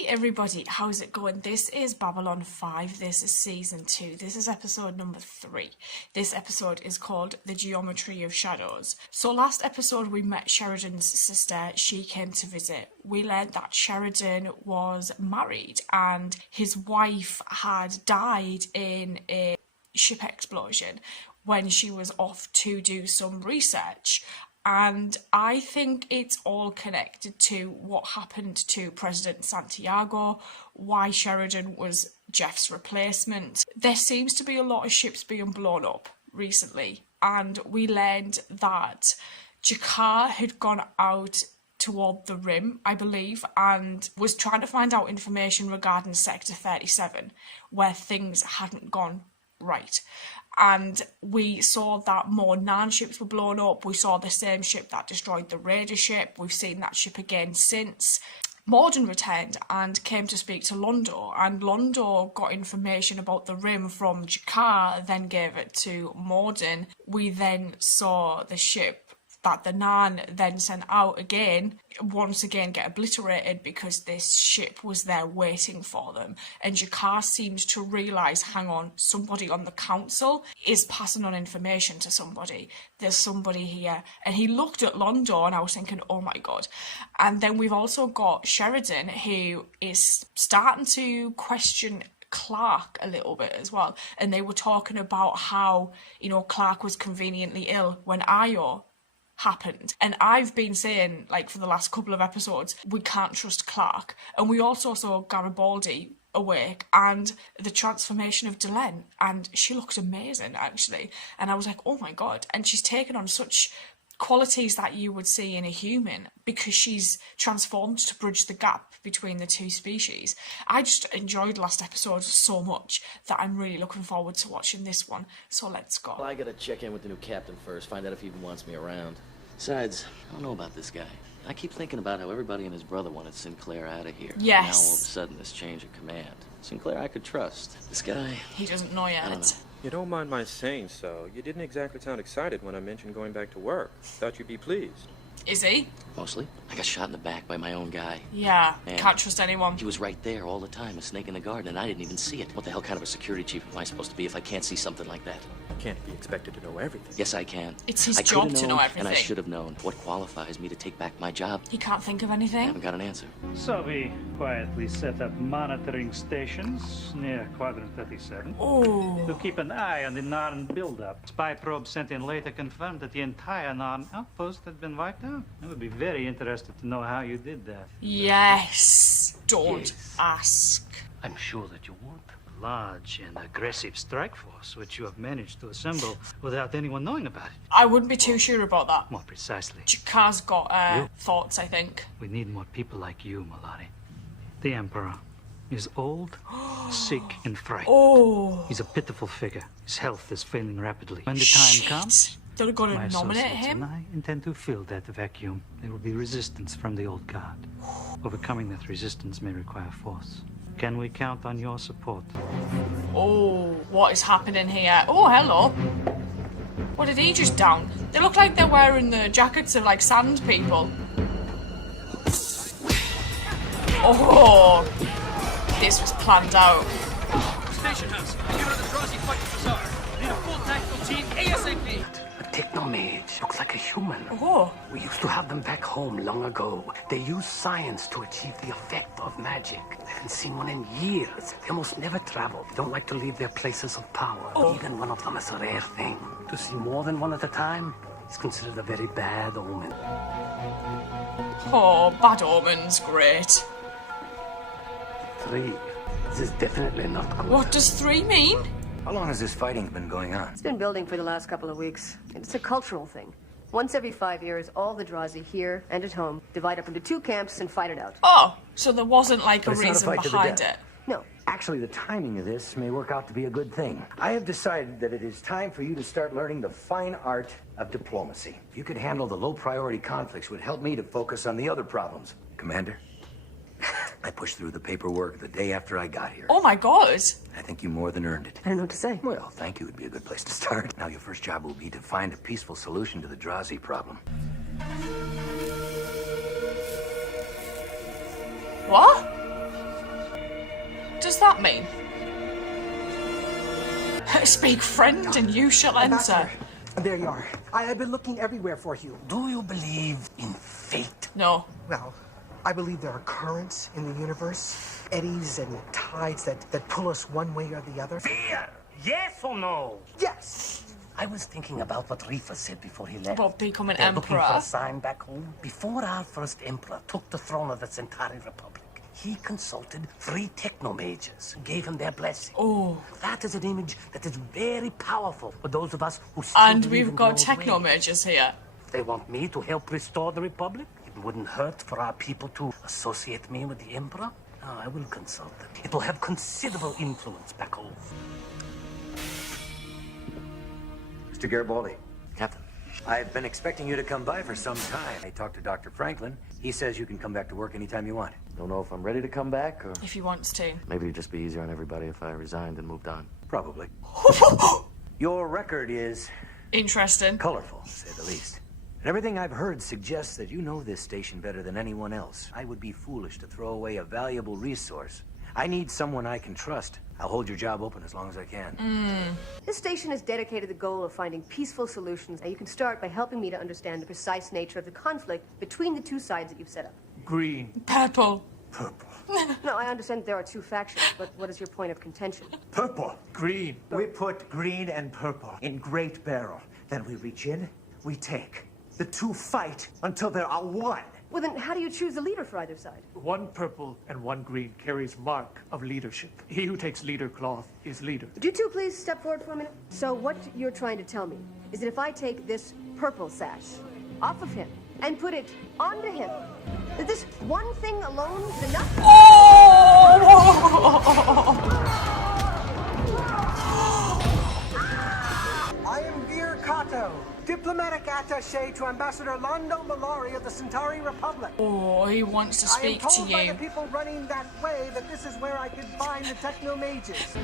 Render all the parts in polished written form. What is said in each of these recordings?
Hey everybody, how's it going? This is Babylon 5, this is Season 2, this is episode number 3. This episode is called The Geometry of Shadows. So last episode we met Sheridan's sister, she came to visit. We learned that Sheridan was married and his wife had died in a ship explosion when she was off to do some research. And I think it's all connected to what happened to President Santiago, why Sheridan was Jeff's replacement. There seems to be a lot of ships being blown up recently, and we learned that Jakar had gone out toward the rim, I believe, and was trying to find out information regarding Sector 37, where things hadn't gone right. And we saw that more Nan ships were blown up. We saw the same ship that destroyed the Raider ship. We've seen that ship again since. Morden returned and came to speak to Londo, and Londo got information about the rim from Jakar, then gave it to Morden. We then saw the ship that the Nan then sent out again, once again get obliterated because this ship was there waiting for them. And Jakar seemed to realise, hang on, somebody on the council is passing on information to somebody. There's somebody here. And he looked at Londo and I was thinking, oh my God. And then we've also got Sheridan, who is starting to question Clark a little bit as well. And they were talking about how, Clark was conveniently ill when Io happened. And I've been saying, for the last couple of episodes, we can't trust Clark. And we also saw Garibaldi awake and the transformation of Delenn, and she looked amazing, actually. And I was like, oh my God. And she's taken on such qualities that you would see in a human because she's transformed to bridge the gap between the two species. I just enjoyed last episode so much that I'm really looking forward to watching this one. So let's go. Well, I gotta check in with the new captain first, find out if he even wants me around. Besides, I don't know about this guy. I keep thinking about how everybody and his brother wanted Sinclair out of here. Yes. Now all of a sudden this change of command. Sinclair I could trust. This guy, he doesn't know yet. I don't know. You don't mind my saying so. You didn't exactly sound excited when I mentioned going back to work. Thought you'd be pleased. Is he? Mostly. I got shot in the back by my own guy. Yeah, and can't trust anyone. He was right there all the time, a snake in the garden, and I didn't even see it. What the hell kind of a security chief am I supposed to be if I can't see something like that? Can't be expected to know everything. Yes, I can. It's his I job could've to know known, everything. And I should have known. What qualifies me to take back my job? He can't think of I anything? haven't got an answer. So we quietly set up monitoring stations near Quadrant 37 Oh. to keep an eye on the Narn buildup. Spy probe sent in later confirmed that the entire Narn outpost had been wiped out. I would be very interested to know how you did that. Yes. Don't Yes. ask. I'm sure that you would. A large and aggressive strike force, which you have managed to assemble without anyone knowing about it. I wouldn't be too sure about that. More precisely, Jakar's got thoughts, I think. we need more people like you, Malari. The Emperor is old, sick, and frightened. Oh. He's a pitiful figure. His health is failing rapidly. When the time comes, They're going my to nominate associates him? and I intend to fill that vacuum. There will be resistance from the old guard. Overcoming that resistance may require force. Can we count on your support? Oh, what is happening here? Oh, hello. What did he just down? They look like they're wearing the jackets of, sand people. Oh, this was planned out. Station house. Give her the Drowsy fight the Bazaar. Need a full tactical team ASAP. A Techno mage looks like a human. Oh. We used to have them back home long ago. They use science to achieve the effect of magic. I haven't seen one in years. They almost never travel. They don't like to leave their places of power. Oh. Even one of them is a rare thing. To see more than one at a time is considered a very bad omen. Oh, bad omens, great. 3. This is definitely not good. What does 3 mean? How long has this fighting been going on? It's been building for the last couple of weeks. It's a cultural thing. Once every 5 years, all the Drazi here and at home divide up into 2 camps and fight it out. Oh, so there wasn't a But it's not a reason fight to the behind death. it. No, Actually, the timing of this may work out to be a good thing. I have decided that it is time for you to start learning the fine art of diplomacy. If you could handle the low-priority conflicts, it would help me to focus on the other problems. Commander, I pushed through the paperwork the day after I got here. Oh my God. I think you more than earned it. I don't know what to say. Well, thank you would be a good place to start. Now your first job will be to find a peaceful solution to the Drazi problem. What? that mean? Speak friend and you shall enter. Ambassador, there you are. I have been looking everywhere for you. Do you believe in fate? No. Well, I believe there are currents in the universe, eddies and tides that pull us one way or the other. Fear! Yes or no? Yes! I was thinking about what Rifa said before he left. About becoming They're looking for emperor. a sign back home. Before our first emperor took the throne of the Centauri Republic, he consulted 3 Techno mages and gave him their blessing. Oh. That is an image that is very powerful for those of us who still And believe we've in the got old Techno ways. mages here. If they want me to help restore the Republic, it wouldn't hurt for our people to associate me with the Emperor. No, I will consult them. It will have considerable influence back home. Mr. Garibaldi, Captain. I've been expecting you to come by for some time. I talked to Dr. Franklin. He says you can come back to work anytime you want. Don't know if I'm ready to come back, or If he wants to. maybe it'd just be easier on everybody if I resigned and moved on. Probably. Your record is Interesting. colorful, to say the least. And everything I've heard suggests that you know this station better than anyone else. I would be foolish to throw away a valuable resource. I need someone I can trust. I'll hold your job open as long as I can. This station is dedicated to the goal of finding peaceful solutions, and you can start by helping me to understand the precise nature of the conflict between the 2 sides that you've set up. Green. Purple. Purple. No, I understand there are 2 factions, but what is your point of contention? Purple. Green. We put green and purple in great barrel. Then we reach in, we take. The 2 fight until there are 1. Well, then how do you choose the leader for either side? 1 purple and 1 green carries mark of leadership. He who takes leader cloth is leader. Would you 2 please step forward for a minute? So what you're trying to tell me is that if I take this purple sash off of him and put it onto him, that this one thing alone is enough? I am Veer Kato, diplomatic attaché to Ambassador Londo Mallory of the Centauri Republic. Oh, he wants to speak I am to told by you. the people running that way that this is where I can find the Techno mages.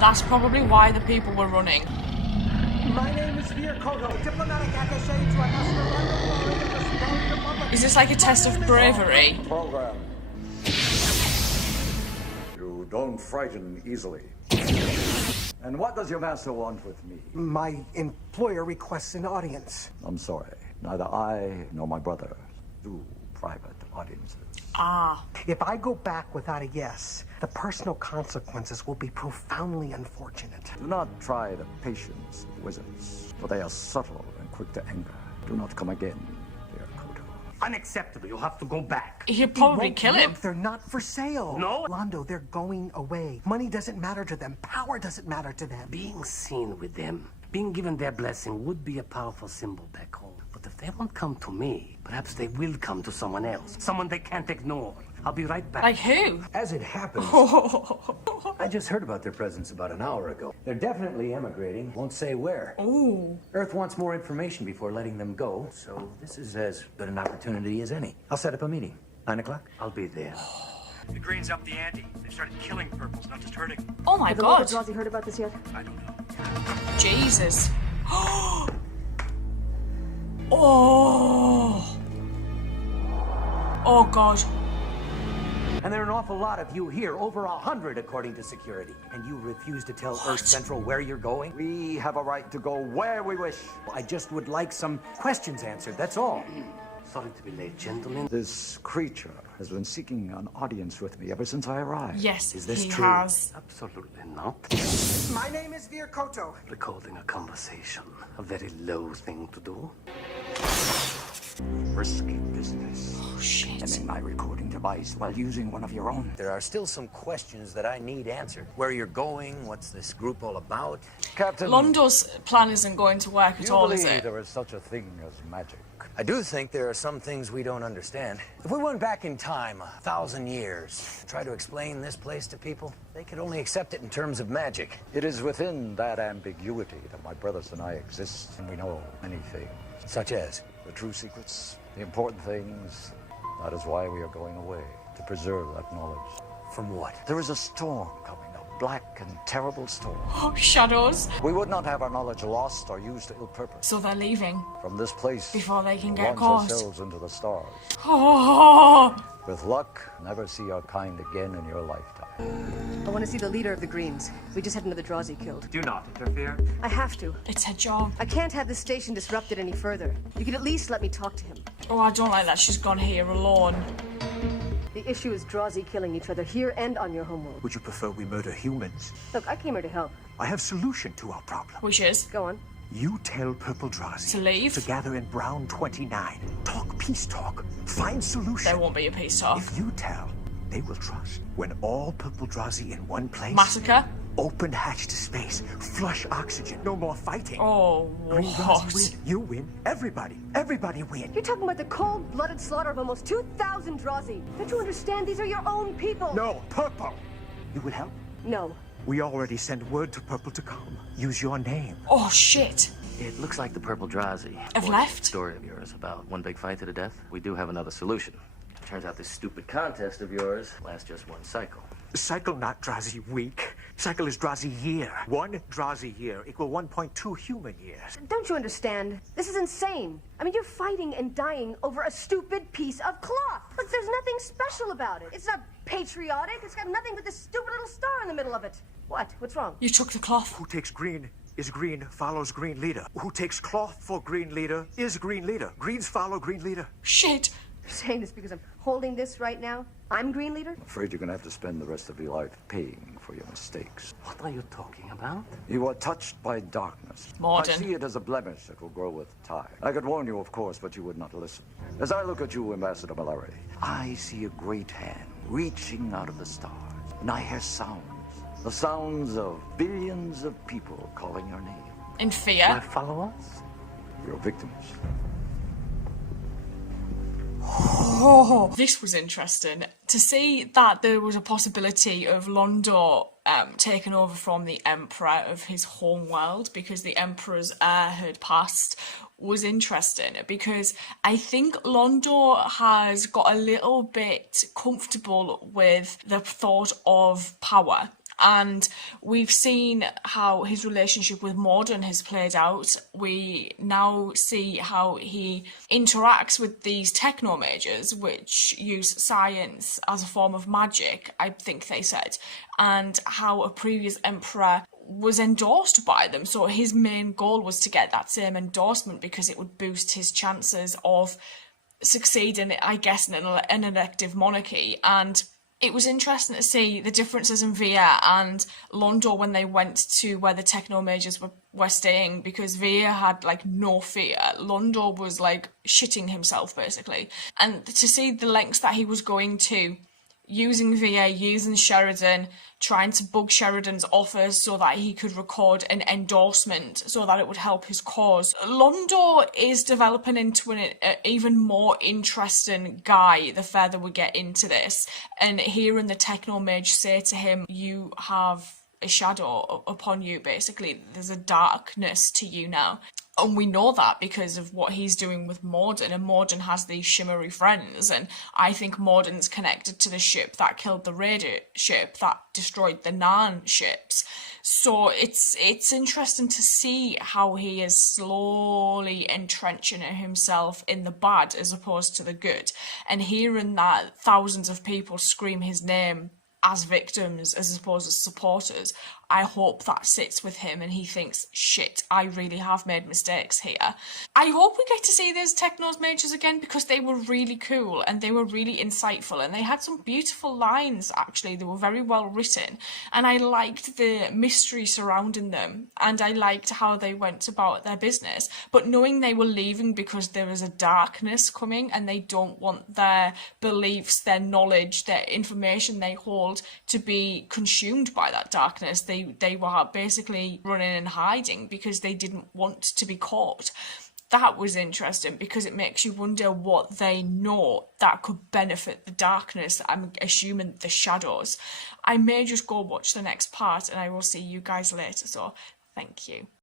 That's probably why the people were running. My name is Veer Kato, diplomatic attaché to Ambassador Londo Mallory of the Centauri Republic. Is this like a test of bravery? Program. You don't frighten easily. And what does your master want with me? My employer requests an audience. I'm sorry. Neither I nor my brother do private audiences. Ah. If I go back without a yes, the personal consequences will be profoundly unfortunate. Do not try the patience of wizards, for they are subtle and quick to anger. Do not come again, dear Kodo. Unacceptable. You'll have to go back. He'd probably Won't kill him. work. They're not for sale. No? Londo, they're going away. Money doesn't matter to them. Power doesn't matter to them. Being seen with them, being given their blessing would be a powerful symbol back home. But if they won't come to me, perhaps they will come to someone else. Someone they can't ignore. I'll be right back. Like who? As it happens, I just heard about their presence about an hour ago. They're definitely emigrating. Won't say where. Ooh. Earth wants more information before letting them go, so this is as good an opportunity as any. I'll set up a meeting. 9 o'clock? I'll be there. The greens up the ante. They've started killing purples, not just hurting. Oh my Have the god. local Drazi heard about this yet? I don't know. Jesus. Oh. Oh god. And there are an awful lot of you here, over 100 according to security. And you refuse to tell Earth Central where you're going? We have a right to go where we wish. I just would like some questions answered, that's all. Sorry to be late, gentlemen. This creature has been seeking an audience with me ever since I arrived. Yes, Is this he true? has. Absolutely not. My name is Veer Kato. Recording a conversation. A very low thing to do. Risky business. Oh shit. Aiming my recording device while using one of your own. There are still some questions that I need answered. Where you're going, what's this group all about? Captain, Londo's plan isn't going to work at all, is believe it? there is such a thing as magic? I do think there are some things we don't understand. If we went back in time 1,000 years, and tried to explain this place to people, they could only accept it in terms of magic. It is within that ambiguity that my brothers and I exist, and we know many things. Such as? The true secrets, the important things. That is why we are going away, to preserve that knowledge. From what? There is a storm coming, a black and terrible story. Oh, shadows. We would not have our knowledge lost or used to ill purpose. So they're leaving. From this place, before they can get launch caught. ourselves into the stars. Oh. With luck, never see our kind again in your lifetime. I want to see the leader of the Greens. We just had another Drazi killed. Do not interfere. I have to. It's her job. I can't have the station disrupted any further. You could at least let me talk to him. Oh, I don't like that she's gone here alone. The issue is Drazi killing each other here and on your homeworld. Would you prefer we murder humans? Look, I came here to help. I have solution to our problem. Which is? Go on. You tell Purple Drazi to leave, to gather in Brown 29. Talk peace talk. Find solution. There won't be a peace talk. If you tell, they will trust. When all Purple Drazi in one place. Massacre. Open hatch to space. Flush oxygen. No more fighting. Oh, Green what? Drazi win. You win. Everybody. Everybody win. You're talking about the cold-blooded slaughter of almost 2,000 Drazi. Don't you understand? These are your own people. No, Purple. You will help? No. We already sent word to Purple to come. Use your name. Oh, shit. It looks like the Purple Drazi. Have left? Story of yours about one big fight to the death. We do have another solution. Turns out this stupid contest of yours lasts just one cycle. Cycle not Drazi week. Cycle is Drazi year. 1 Drazi year equal 1.2 human years. Don't you understand? This is insane. I mean, you're fighting and dying over a stupid piece of cloth. Look, there's nothing special about it. It's not patriotic. It's got nothing but this stupid little star in the middle of it. What? What's wrong? You took the cloth. Who takes green is green, follows green leader. Who takes cloth for green leader is green leader. Greens follow green leader. Shit. You're saying this because I'm holding this right now? I'm green leader? I'm afraid you're going to have to spend the rest of your life paying for your mistakes. What are you talking about? You are touched by darkness. Morden. I see it as a blemish that will grow with time. I could warn you, of course, but you would not listen. As I look at you, Ambassador Mallory, I see a great hand reaching out of the stars. And I hear sounds. The sounds of billions of people calling your name. In fear. My followers? Your victims. Oh, this was interesting. To see that there was a possibility of Londo taking over from the Emperor of his home world because the Emperor's heir had passed was interesting, because I think Londo has got a little bit comfortable with the thought of power. And we've seen how his relationship with Morden has played out. We now see how he interacts with these techno mages, which use science as a form of magic, I think they said, and how a previous emperor was endorsed by them. So his main goal was to get that same endorsement because it would boost his chances of succeeding, I guess, in an elective monarchy. And it was interesting to see the differences in Via and Londo when they went to where the techno mages were staying, because Via had like no fear. Londo was like shitting himself basically. And to see the lengths that he was going to, using Via, using Sheridan, trying to bug Sheridan's office so that he could record an endorsement so that it would help his cause. Londo is developing into an even more interesting guy the further we get into this. And hearing the techno mage say to him, you have a shadow upon you, basically. There's a darkness to you now. And we know that because of what he's doing with Morden, and Morden has these shimmery friends, and I think Morden's connected to the ship that killed the Raider ship that destroyed the Narn ships. So it's interesting to see how he is slowly entrenching himself in the bad as opposed to the good, and hearing that thousands of people scream his name as victims as opposed to supporters. I hope that sits with him and he thinks, shit, I really have made mistakes here. I hope we get to see those Technos mages again, because they were really cool and they were really insightful and they had some beautiful lines, actually. They were very well written and I liked the mystery surrounding them and I liked how they went about their business. But knowing they were leaving because there is a darkness coming and they don't want their beliefs, their knowledge, their information they hold to be consumed by that darkness, they were basically running and hiding because they didn't want to be caught. That was interesting because it makes you wonder what they know that could benefit the darkness. I'm assuming the shadows. I may just go watch the next part and I will see you guys later, so thank you.